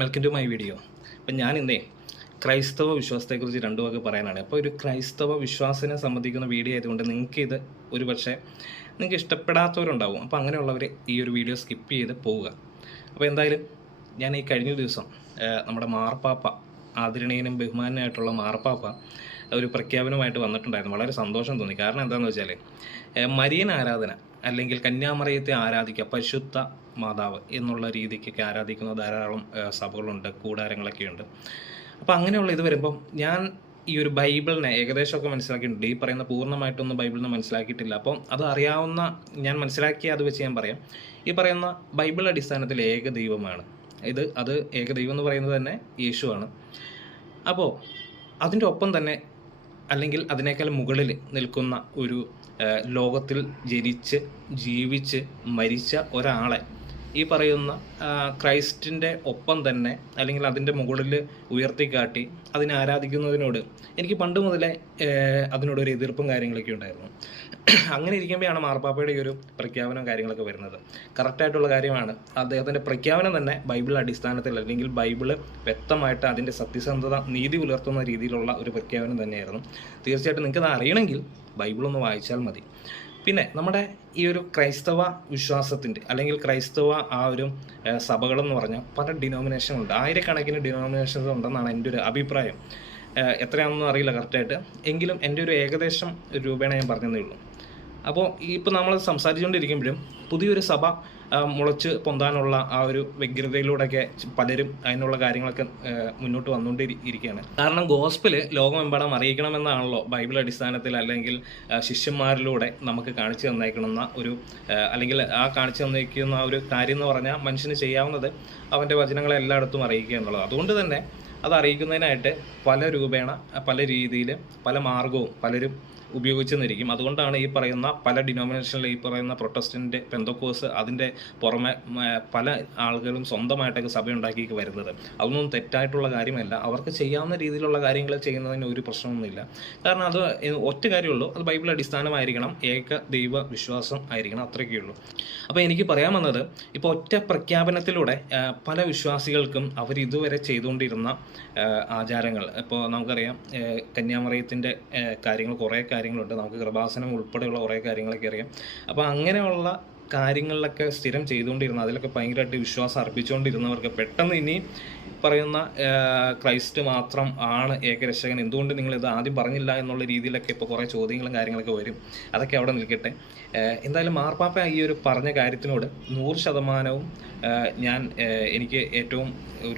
Welcome to my video. അപ്പം ഞാൻ ഇന്നേ ക്രൈസ്തവ വിശ്വാസത്തെക്കുറിച്ച് രണ്ടു വാക്ക് പറയാനാണ്. അപ്പോൾ ഒരു ക്രൈസ്തവ വിശ്വാസത്തിനെ സംബന്ധിക്കുന്ന വീഡിയോ ആയതുകൊണ്ട് നിങ്ങൾക്ക് ഒരു പക്ഷേ നിങ്ങൾക്ക് ഇഷ്ടപ്പെടാത്തവരുണ്ടാവും. അപ്പോൾ അങ്ങനെയുള്ളവർ ഈ ഒരു വീഡിയോ സ്കിപ്പ് ചെയ്ത് പോവുക. അപ്പോൾ എന്തായാലും ഞാൻ ഈ കഴിഞ്ഞ ദിവസം നമ്മുടെ മാർപ്പാപ്പ, ആദരണീയനും ബഹുമാനായിട്ടുള്ള മാർപ്പാപ്പ ഒരു പ്രഖ്യാപനമായിട്ട് വന്നിട്ടുണ്ടായിരുന്നു. വളരെ സന്തോഷം തോന്നി. കാരണം എന്താണെന്ന് വെച്ചാൽ മരിയൻ ആരാധന അല്ലെങ്കിൽ കന്യാമറിയത്തെ ആരാധിക്കുക, പരിശുദ്ധ മാതാവ് എന്നുള്ള രീതിക്കൊക്കെ ആരാധിക്കുന്ന ധാരാളം സഭകളുണ്ട്, കൂടാരങ്ങളൊക്കെ ഉണ്ട്. അപ്പോൾ അങ്ങനെയുള്ള ഇത് വരുമ്പം ഞാൻ ഈ ഒരു ബൈബിളിനെ ഏകദേശമൊക്കെ മനസ്സിലാക്കിയിട്ടുണ്ട്. ഈ പറയുന്ന പൂർണ്ണമായിട്ടൊന്നും ബൈബിളിനെ മനസ്സിലാക്കിയിട്ടില്ല. അപ്പം അത് അറിയാവുന്ന ഞാൻ മനസ്സിലാക്കിയ അത് വെച്ച് ഞാൻ പറയാം. ഈ പറയുന്ന ബൈബിൾ അടിസ്ഥാനത്തിൽ ഏകദൈവമാണ്. അത് ഏകദൈവം എന്ന് പറയുന്നത് തന്നെ യേശുവാണ്. അപ്പോൾ അതിൻ്റെ ഒപ്പം തന്നെ അല്ലെങ്കിൽ അതിനേക്കാൾ മുകളിൽ നിൽക്കുന്ന ഒരു ലോകത്തിൽ ജനിച്ച് ജീവിച്ച് മരിച്ച ഒരാളെ ഈ പറയുന്ന ക്രൈസ്റ്റിൻ്റെ ഒപ്പം തന്നെ അല്ലെങ്കിൽ അതിൻ്റെ മുകളിൽ ഉയർത്തിക്കാട്ടി അതിനെ ആരാധിക്കുന്നതിനോട് എനിക്ക് പണ്ട് മുതലേ അതിനോടൊരു എതിർപ്പും കാര്യങ്ങളൊക്കെ ഉണ്ടായിരുന്നു. അങ്ങനെ ഇരിക്കുമ്പോഴാണ് മാർപ്പാപ്പയുടെ ഈ ഒരു പ്രഖ്യാപനം കാര്യങ്ങളൊക്കെ വരുന്നത്. കറക്റ്റായിട്ടുള്ള കാര്യമാണ്. അദ്ദേഹത്തിൻ്റെ പ്രഖ്യാപനം തന്നെ ബൈബിൾ അടിസ്ഥാനത്തിൽ അല്ലെങ്കിൽ ബൈബിള് വ്യക്തമായിട്ട് അതിൻ്റെ സത്യസന്ധത, നീതി പുലർത്തുന്ന രീതിയിലുള്ള ഒരു പ്രഖ്യാപനം തന്നെയായിരുന്നു. തീർച്ചയായിട്ടും നിങ്ങൾക്കത് അറിയണമെങ്കിൽ ബൈബിളൊന്ന് വായിച്ചാൽ മതി. പിന്നെ നമ്മുടെ ഈ ഒരു ക്രൈസ്തവ വിശ്വാസത്തിൻ്റെ അല്ലെങ്കിൽ ക്രൈസ്തവ ആ ഒരു സഭകളെന്ന് പറഞ്ഞാൽ പല ഡിനോമിനേഷനുണ്ട്. ആയിരക്കണക്കിന് ഡിനോമിനേഷൻസ് ഉണ്ടെന്നാണ് എൻ്റെ ഒരു അഭിപ്രായം. എത്രയാണെന്നൊന്നും അറിയില്ല കറക്റ്റായിട്ട്. എങ്കിലും എൻ്റെ ഒരു ഏകദേശം രൂപേണ ഞാൻ പറഞ്ഞതേ ഉള്ളൂ. അപ്പോൾ ഇപ്പോൾ നമ്മൾ സംസാരിച്ചുകൊണ്ടിരിക്കുമ്പോഴും പുതിയൊരു സഭ മുളച്ച് പൊന്താനുള്ള ആ ഒരു വ്യഗ്രതയിലൂടെയൊക്കെ പലരും അതിനുള്ള കാര്യങ്ങളൊക്കെ മുന്നോട്ട് വന്നുകൊണ്ടിരിക്കുകയാണ്. കാരണം ഗോസ്പല് ലോകമെമ്പാടും അറിയിക്കണമെന്നാണല്ലോ ബൈബിൾ അടിസ്ഥാനത്തിൽ അല്ലെങ്കിൽ ശിഷ്യന്മാരിലൂടെ നമുക്ക് കാണിച്ചു തന്നേക്കണമെന്ന ഒരു അല്ലെങ്കിൽ ആ കാണിച്ചു തന്നേക്കുന്ന ഒരു കാര്യം എന്ന് പറഞ്ഞാൽ മനുഷ്യന് ചെയ്യാവുന്നത് അവൻ്റെ വചനങ്ങളെ എല്ലായിടത്തും അറിയിക്കുക എന്നുള്ളത്. അതുകൊണ്ട് തന്നെ അത് അറിയിക്കുന്നതിനായിട്ട് പല രൂപേണ പല രീതിയിൽ പല മാർഗവും പലരും ഉപയോഗിച്ചെന്നിരിക്കും. അതുകൊണ്ടാണ് ഈ പറയുന്ന പല ഡിനോമിനേഷനിൽ ഈ പറയുന്ന പ്രൊട്ടസ്റ്റൻ്റ്, പെന്തക്കോസ്, അതിൻ്റെ പുറമെ പല ആളുകളും സ്വന്തമായിട്ടൊക്കെ സഭ ഉണ്ടാക്കി വരുന്നത്. അതൊന്നും തെറ്റായിട്ടുള്ള കാര്യമല്ല. അവർക്ക് ചെയ്യാവുന്ന രീതിയിലുള്ള കാര്യങ്ങൾ ചെയ്യുന്നതിന് ഒരു പ്രശ്നമൊന്നുമില്ല. കാരണം അത് ഒറ്റ കാര്യമുള്ളൂ, അത് ബൈബിൾ അടിസ്ഥാനമായിരിക്കണം, ഏക ദൈവ വിശ്വാസം ആയിരിക്കണം, അത്രയൊക്കെ ഉള്ളൂ. അപ്പോൾ എനിക്ക് പറയാൻ വന്നത്, ഇപ്പോൾ ഒറ്റ പ്രഖ്യാപനത്തിലൂടെ പല വിശ്വാസികൾക്കും അവരിതുവരെ ചെയ്തുകൊണ്ടിരുന്ന ആചാരങ്ങൾ, ഇപ്പോൾ നമുക്കറിയാം കന്യാമറിയത്തിൻ്റെ കാര്യങ്ങൾ, കുറേ കാര്യങ്ങളുണ്ട്. നമുക്ക് കൃപാസനം ഉൾപ്പെടെയുള്ള കുറേ കാര്യങ്ങളൊക്കെ അറിയാം. അപ്പോൾ അങ്ങനെയുള്ള കാര്യങ്ങളിലൊക്കെ സ്ഥിരം ചെയ്തുകൊണ്ടിരുന്ന, അതിലൊക്കെ ഭയങ്കരമായിട്ട് വിശ്വാസം അർപ്പിച്ചുകൊണ്ടിരുന്നവർക്ക് പെട്ടെന്ന് ഇനി പറയുന്ന ക്രൈസ്റ്റ് മാത്രം ആണ് ഏകരക്ഷകൻ, എന്തുകൊണ്ട് നിങ്ങളിത് ആദ്യം പറഞ്ഞില്ല എന്നുള്ള രീതിയിലൊക്കെ ഇപ്പോൾ കുറേ ചോദ്യങ്ങളും കാര്യങ്ങളൊക്കെ വരും. അതൊക്കെ അവിടെ നിൽക്കട്ടെ. എന്തായാലും മാർപ്പാപ്പ ഈ ഒരു പറഞ്ഞ കാര്യത്തിനോട് 100% ഞാൻ എനിക്ക് ഏറ്റവും ഒരു